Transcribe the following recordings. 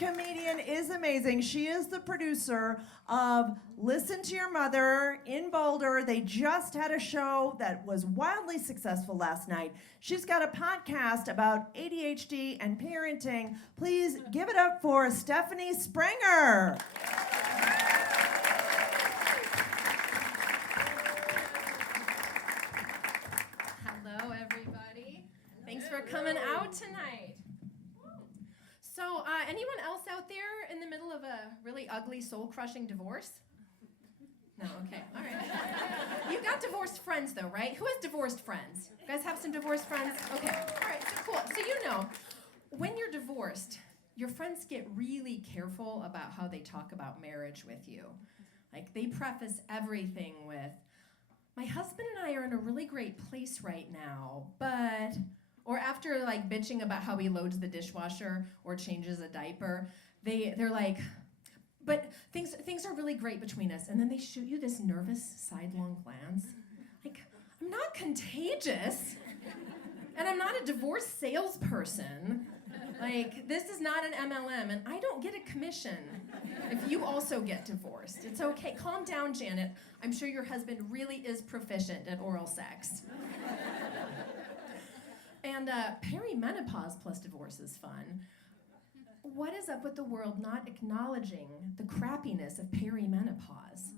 comedian is amazing. She is the producer of Listen to Your Mother in Boulder. They just had a show that was wildly successful last night. She's got a podcast about ADHD and parenting. Please give it up for Stephanie Sprenger. Hello, everybody. Thanks for coming out tonight. So, anyone else out there in the middle of a really ugly, soul-crushing divorce? No, okay, all right. You've got divorced friends, though, right? Who has divorced friends? You guys have some divorced friends? Okay, all right, so cool. So you know, when you're divorced, your friends get really careful about how they talk about marriage with you. Like, they preface everything with, my husband and I are in a really great place right now, but... Or after like bitching about how he loads the dishwasher or changes a diaper, they're like, but things are really great between us. And then they shoot you this nervous sidelong glance. Like, I'm not contagious. And I'm not a divorce salesperson. Like, this is not an MLM, and I don't get a commission if you also get divorced. It's okay. Calm down, Janet. I'm sure your husband really is proficient at oral sex. And perimenopause plus divorce is fun. What is up with the world not acknowledging the crappiness of perimenopause?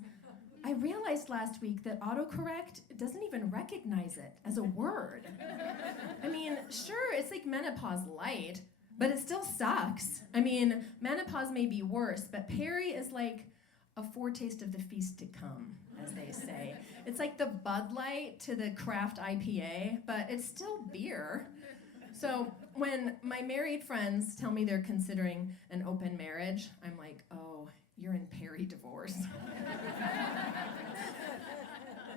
I realized last week that autocorrect doesn't even recognize it as a word. I mean, sure, it's like menopause light, but it still sucks. I mean, menopause may be worse, but peri is like a foretaste of the feast to come, as they say. It's like the Bud Light to the craft IPA, but it's still beer. So when my married friends tell me they're considering an open marriage, I'm like, oh, you're in peri-divorce.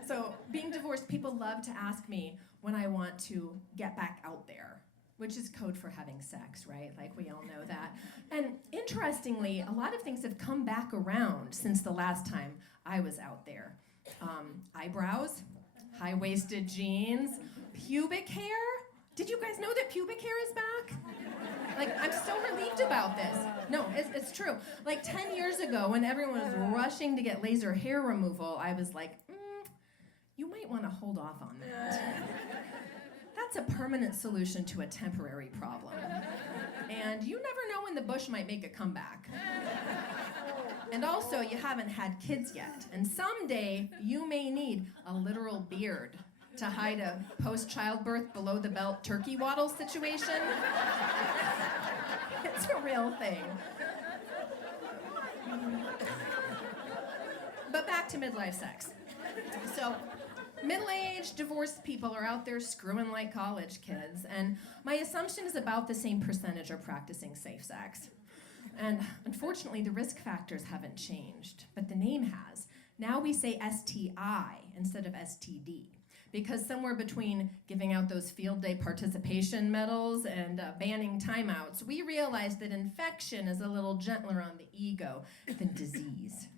So being divorced, people love to ask me when I want to get back out there, which is code for having sex, right? Like, we all know that. And interestingly, a lot of things have come back around since the last time I was out there. Eyebrows, high-waisted jeans, pubic hair. Did you guys know that pubic hair is back? Like, I'm so relieved about this. No, it's true. Like 10 years ago, when everyone was rushing to get laser hair removal, I was like, you might want to hold off on that. That's a permanent solution to a temporary problem. And you never know when the bush might make a comeback. And also, you haven't had kids yet. And someday, you may need a literal beard to hide a post-childbirth below-the-belt turkey waddle situation. It's a real thing. But back to midlife sex. So, middle-aged, divorced people are out there screwing like college kids, and my assumption is about the same percentage are practicing safe sex. And unfortunately, the risk factors haven't changed, but the name has. Now we say STI instead of STD, because somewhere between giving out those field day participation medals and banning timeouts, we realized that infection is a little gentler on the ego than disease.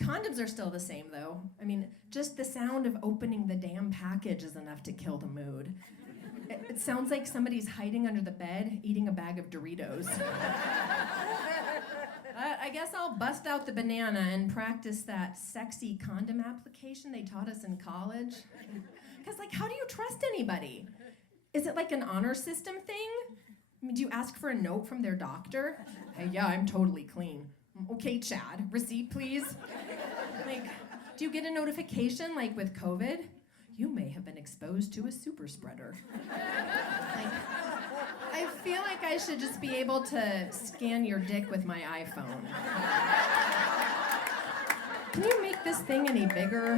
Condoms are still the same, though. I mean, just the sound of opening the damn package is enough to kill the mood. It sounds like somebody's hiding under the bed, eating a bag of Doritos. I guess I'll bust out the banana and practice that sexy condom application they taught us in college. Because, like, how do you trust anybody? Is it like an honor system thing? I mean, do you ask for a note from their doctor? Hey, yeah, I'm totally clean. Okay, Chad, receipt, please. Like, do you get a notification, like with COVID? You may have been exposed to a super spreader. Like, I feel like I should just be able to scan your dick with my iPhone. Can you make this thing any bigger?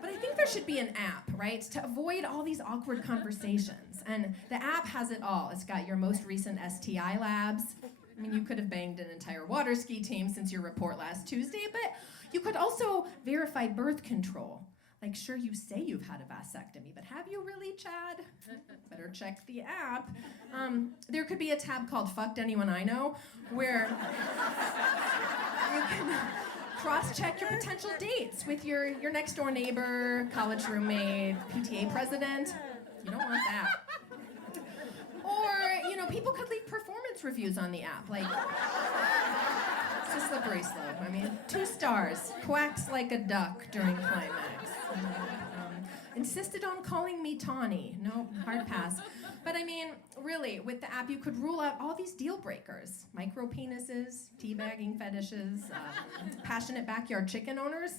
But I think there should be an app, right, to avoid all these awkward conversations. And the app has it all. It's got your most recent STI labs. I mean, you could have banged an entire water ski team since your report last Tuesday, but you could also verify birth control. Like, sure, you say you've had a vasectomy, but have you really, Chad? Better check the app. There could be a tab called Fucked Anyone I Know, where you can cross-check your potential dates with your next-door neighbor, college roommate, PTA president. You don't want that. reviews on the app. Like, it's a slippery slope. I mean, 2 stars. Quacks like a duck during climax. Insisted on calling me Tawny. No, hard pass. But I mean, really, with the app, you could rule out all these deal breakers. Micro penises, teabagging fetishes, passionate backyard chicken owners.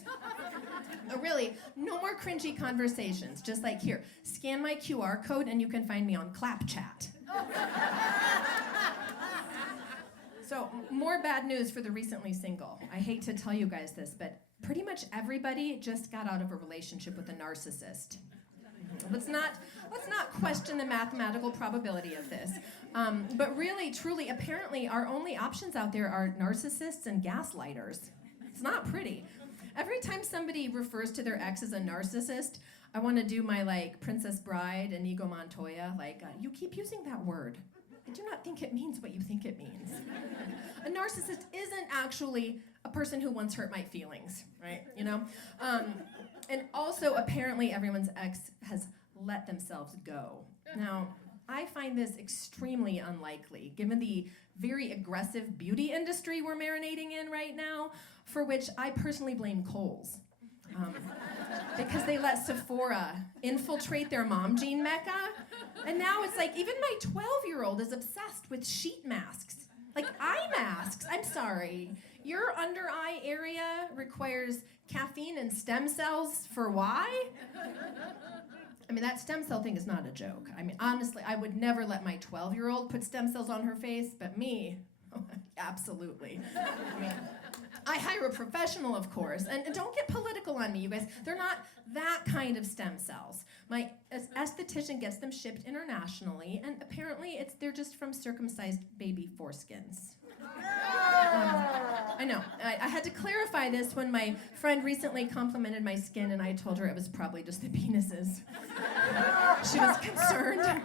Really, no more cringy conversations. Just like, here, scan my QR code and you can find me on Clapchat. So, more bad news for the recently single. I hate to tell you guys this, but pretty much everybody just got out of a relationship with a narcissist. Let's not question the mathematical probability of this. But really, truly, apparently, our only options out there are narcissists and gaslighters. It's not pretty. Every time somebody refers to their ex as a narcissist, I want to do my, like, Princess Bride, Inigo Montoya, like, you keep using that word. I do not think it means what you think it means. A narcissist isn't actually a person who once hurt my feelings, right? You know? And also, apparently, everyone's ex has let themselves go. Now, I find this extremely unlikely, given the very aggressive beauty industry we're marinating in right now, for which I personally blame Kohl's. Because they let Sephora infiltrate their mom jean mecca. And now it's like, even my 12-year-old is obsessed with sheet masks. Like, eye masks. I'm sorry. Your under eye area requires caffeine and stem cells for why? I mean, that stem cell thing is not a joke. I mean, honestly, I would never let my 12-year-old put stem cells on her face, but me, absolutely. I mean, I hire a professional, of course, and don't get political on me, you guys. They're not that kind of stem cells. My esthetician gets them shipped internationally, and apparently they're just from circumcised baby foreskins. I know. I had to clarify this when my friend recently complimented my skin, and I told her it was probably just the penises. She was concerned.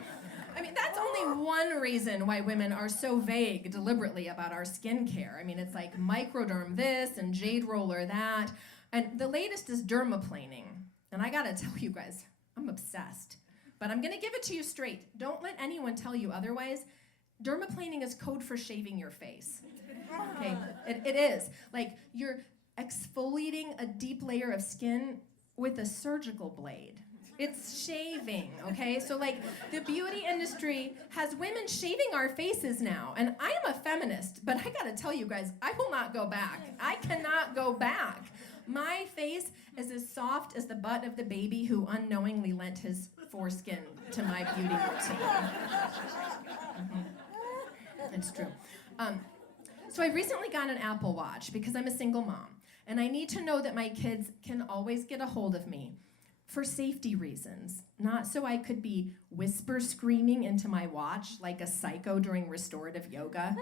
I mean, that's only one reason why women are so vague deliberately about our skincare. I mean, it's like microderm this and jade roller that. And the latest is dermaplaning. And I gotta tell you guys, I'm obsessed. But I'm gonna give it to you straight. Don't let anyone tell you otherwise. Dermaplaning is code for shaving your face. Okay, it is. Like, you're exfoliating a deep layer of skin with a surgical blade. It's shaving, okay? So, like, the beauty industry has women shaving our faces now. And I am a feminist, but I gotta tell you guys, I will not go back. I cannot go back. My face is as soft as the butt of the baby who unknowingly lent his foreskin to my beauty routine. It's true. So I recently got an Apple Watch because I'm a single mom, and I need to know that my kids can always get a hold of me for safety reasons, not so I could be whisper screaming into my watch like a psycho during restorative yoga.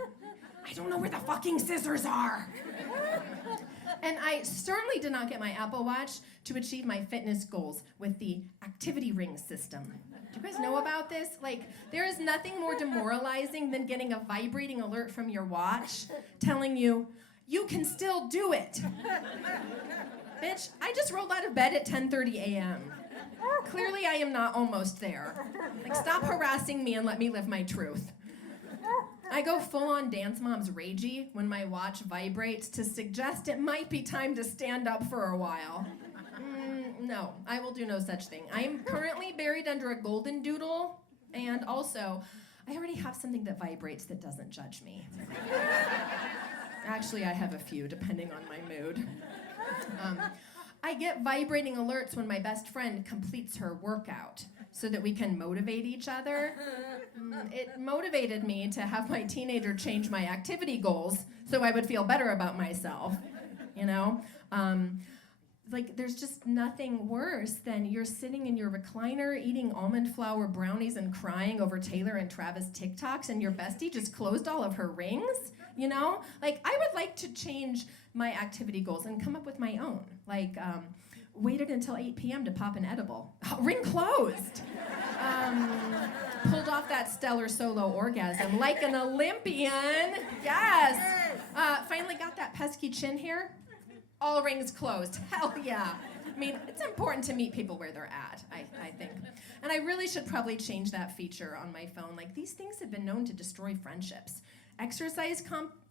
I don't know where the fucking scissors are. And I certainly did not get my Apple Watch to achieve my fitness goals with the activity ring system. Do you guys know about this? Like, there is nothing more demoralizing than getting a vibrating alert from your watch telling you, you can still do it. Bitch, I just rolled out of bed at 10:30 a.m. Clearly I am not almost there. Like, stop harassing me and let me live my truth. I go full-on Dance Moms ragey when my watch vibrates to suggest it might be time to stand up for a while. No, I will do no such thing. I am currently buried under a golden doodle, and also, I already have something that vibrates that doesn't judge me. Actually, I have a few, depending on my mood. I get vibrating alerts when my best friend completes her workout so that we can motivate each other. It motivated me to have my teenager change my activity goals so I would feel better about myself, you know? Like, there's just nothing worse than you're sitting in your recliner eating almond flour brownies and crying over Taylor and Travis TikToks, and your bestie just closed all of her rings, you know? Like, I would like to change my activity goals and come up with my own. Like, waited until 8 p.m. to pop an edible. Ring closed. Pulled off that stellar solo orgasm like an Olympian. Yes. Finally got that pesky chin hair. All rings closed. Hell yeah. I mean, it's important to meet people where they're at, I think. And I really should probably change that feature on my phone. Like, these things have been known to destroy friendships. Exercise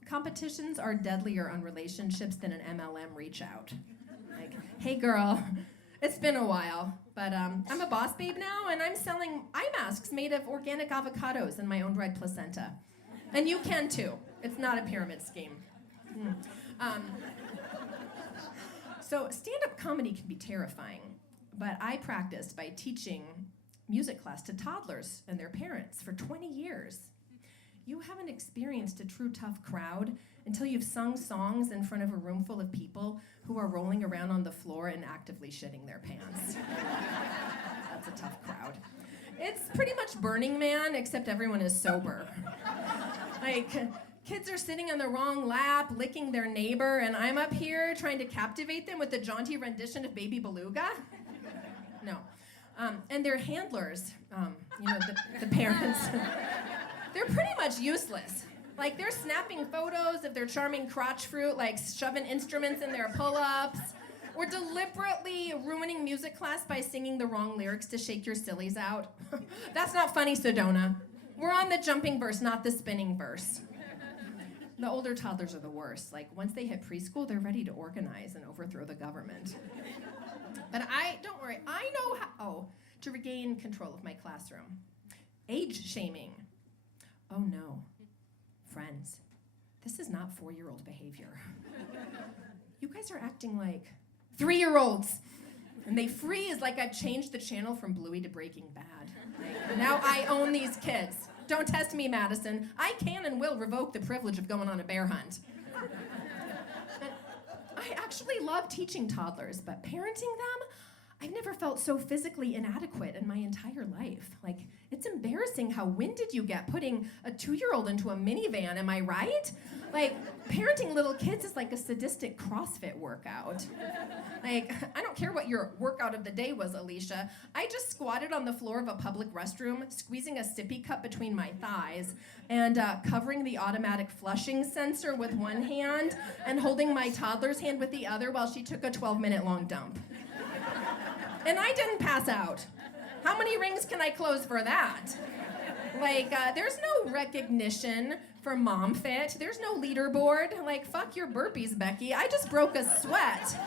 competitions are deadlier on relationships than an MLM reach out. Like, hey girl, it's been a while, but I'm a boss babe now, and I'm selling eye masks made of organic avocados and my own dried placenta. And you can too. It's not a pyramid scheme. So stand-up comedy can be terrifying, but I practiced by teaching music class to toddlers and their parents for 20 years. You haven't experienced a true tough crowd until you've sung songs in front of a room full of people who are rolling around on the floor and actively shitting their pants. That's a tough crowd. It's pretty much Burning Man, except everyone is sober. Like, kids are sitting on the wrong lap, licking their neighbor, and I'm up here trying to captivate them with a jaunty rendition of Baby Beluga? No. And their handlers, the parents, they're pretty much useless. Like, they're snapping photos of their charming crotch fruit, like shoving instruments in their pull-ups, or deliberately ruining music class by singing the wrong lyrics to shake your sillies out. That's not funny, Sedona. We're on the jumping verse, not the spinning verse. The older toddlers are the worst. Like, once they hit preschool, they're ready to organize and overthrow the government. But don't worry, I know how to regain control of my classroom. Age shaming. Oh no. Friends, this is not 4-year-old behavior. You guys are acting like 3-year-olds. And they freeze like I've changed the channel from Bluey to Breaking Bad. Like, now I own these kids. Don't test me, Madison. I can and will revoke the privilege of going on a bear hunt. I actually love teaching toddlers, but parenting them, I've never felt so physically inadequate in my entire life. Like, it's embarrassing how winded you get putting a 2-year-old into a minivan, am I right? Like, parenting little kids is like a sadistic CrossFit workout. Like, I don't care what your workout of the day was, Alicia. I just squatted on the floor of a public restroom, squeezing a sippy cup between my thighs, and covering the automatic flushing sensor with one hand, and holding my toddler's hand with the other while she took a 12-minute long dump. And I didn't pass out. How many rings can I close for that? Like, there's no recognition for mom fit. There's no leaderboard. Like, fuck your burpees, Becky. I just broke a sweat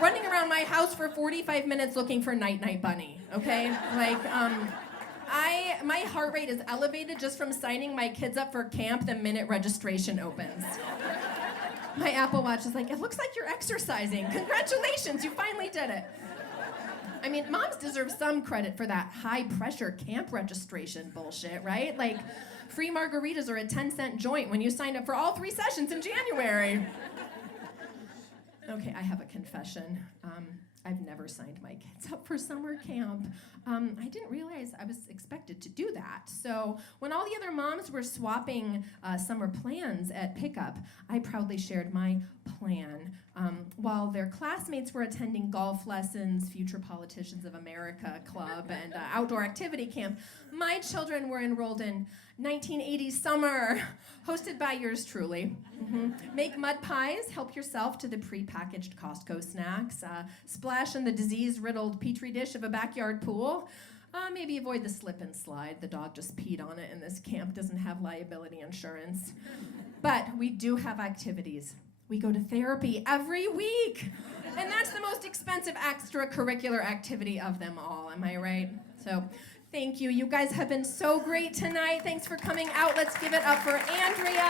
running around my house for 45 minutes looking for Night Night Bunny, okay? Like, my heart rate is elevated just from signing my kids up for camp the minute registration opens. My Apple Watch is like, it looks like you're exercising. Congratulations, you finally did it. I mean, moms deserve some credit for that high-pressure camp registration bullshit, right? Like, free margaritas are a 10-cent joint when you sign up for all 3 sessions in January. Okay, I have a confession. I've never signed my kids up for summer camp. I didn't realize I was expected to do that. So when all the other moms were swapping summer plans at pickup, I proudly shared my plan. While their classmates were attending golf lessons, Future Politicians of America Club, and outdoor activity camp, my children were enrolled in 1980s Summer, hosted by yours truly. Make mud pies, help yourself to the pre-packaged Costco snacks, splash in the disease-riddled petri dish of a backyard pool. Maybe avoid the slip and slide. The dog just peed on it, and this camp doesn't have liability insurance. But we do have activities. We go to therapy every week, and that's the most expensive extracurricular activity of them all, am I right? So thank you. You guys have been so great tonight. Thanks for coming out. Let's give it up for Andrea